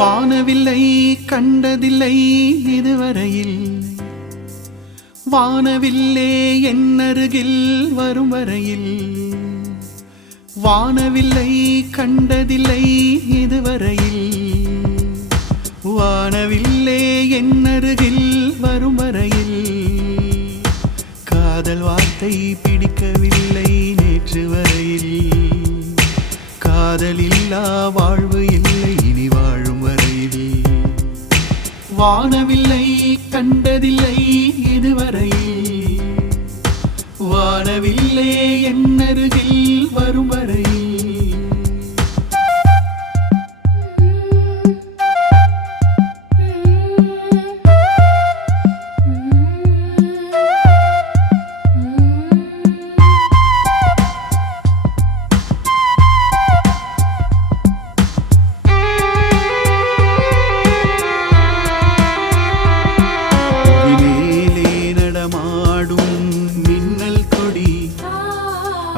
வானவில்லை கண்டதில்லை இதுவரையில். வானவில்லே என்னருகில் வரும் வரையில். வானவில்லை கண்டதில்லை இதுவரையில். வானவில்லே என்னருகில் வரும் வரையில். காதல் வார்த்தை பிடிக்கவில்லை நேற்று வரையில். காதலில்லா வாழ்வு வானவில்லை கண்டதில்லை இதுவரை வானவில்லை என்னருகில் வரும் வரை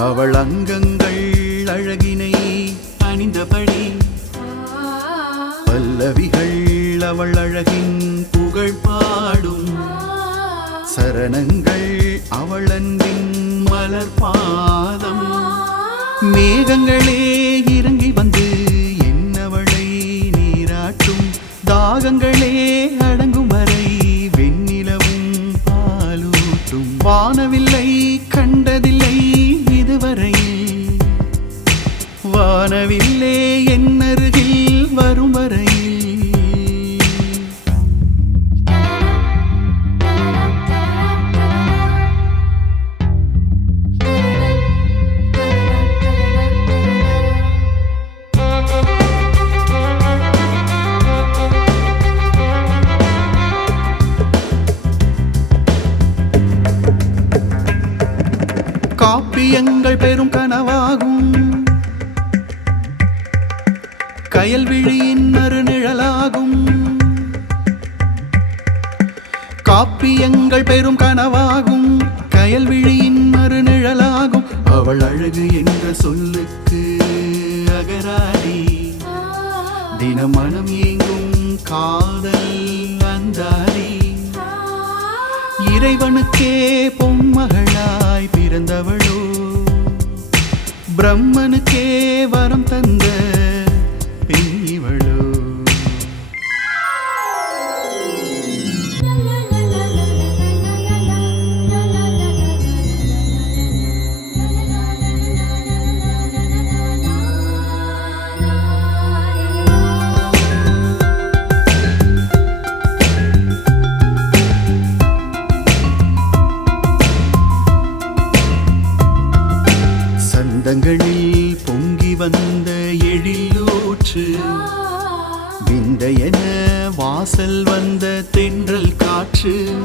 அவள் அங்கங்கள் அழகினை அணிந்தபடி பல்லவிகள் அவள் அழகின் புகழ் பாடும். சரணங்கள் அவள் அன்பின் மலர் பாதம். மேகங்களே இறங்கி வந்து என்னவளை நீராட்டும். தாகங்களே அடங்கும் வரை வெண்ணிலவும் பாலூட்டும். வானவில்லை கண் வானவில்லே என்னருகில் வரும் வரையில். காப்பியங்கள் பெரும் கனவாகும். கயல்விழியின் மறுநிழலாகும் காப்பியங்கள் பெரும் கனவாகும். கயல்விழியின் மறுநிழலாகும் அவள் அழகு என்ற சொல்லுக்கு அகராடி தினம் மனம் இயங்கும் காதல் அந்தாரி இறைவனுக்கே பொம்மகள் சந்தங்களில் பொங்கி வந்த எழிலூற்று விந்தையன வாசல் வந்த தென்றல் காற்று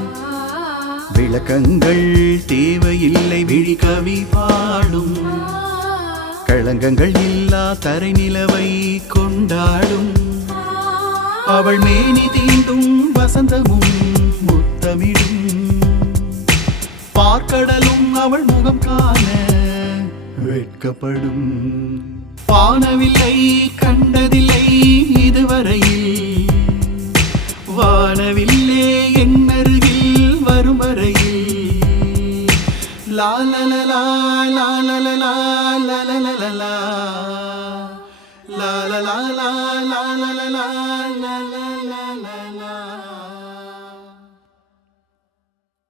விளக்கங்கள் தேவையில்லை விழி கவி பாடும் களங்கங்கள் இல்லா தரை நிலவை கொண்டாடும். அவள் மேனி தீண்டும் வசந்தமும் முத்தமிடும். பார்க்கடலும் அவள் முகம் காண வேட்கப்படும் வானவில்லை கண்டதில்லை இதுவரையில் வானவில்லே என்னருகில் வரும் வரையில் லாலலலா லாலலலா லாலலலா லாலலலா